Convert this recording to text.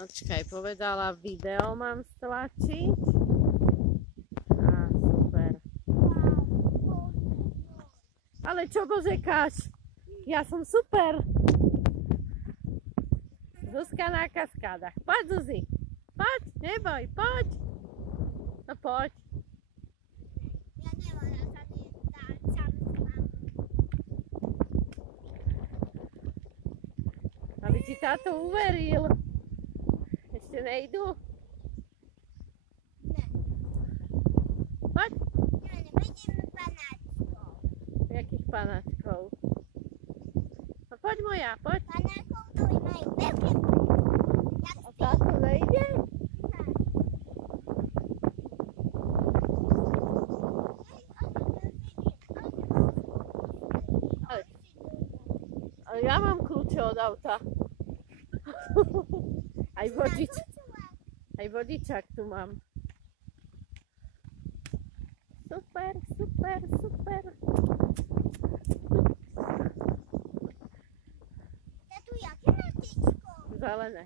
Počkaj, povedala, video mám stlačiť. Á, super. Ale čo božekáš? Ja som super. Zuzka na kaskádach. Poď, Zuzi. Poď, neboj, poď. No poď. Ja nevolám sa sám. Aby ti táto uveril. Ešte nejdu? Ne. Poď. Ja nebudem panáčkou. Jakých panáčkov? No poď moja, poď. Panáčkou to majú veľké. A táto nejde? Ale ja mám kľúče od auta. Aj vodičák tu mám. Super, super, super. Tatu, jaké máte? Zelené.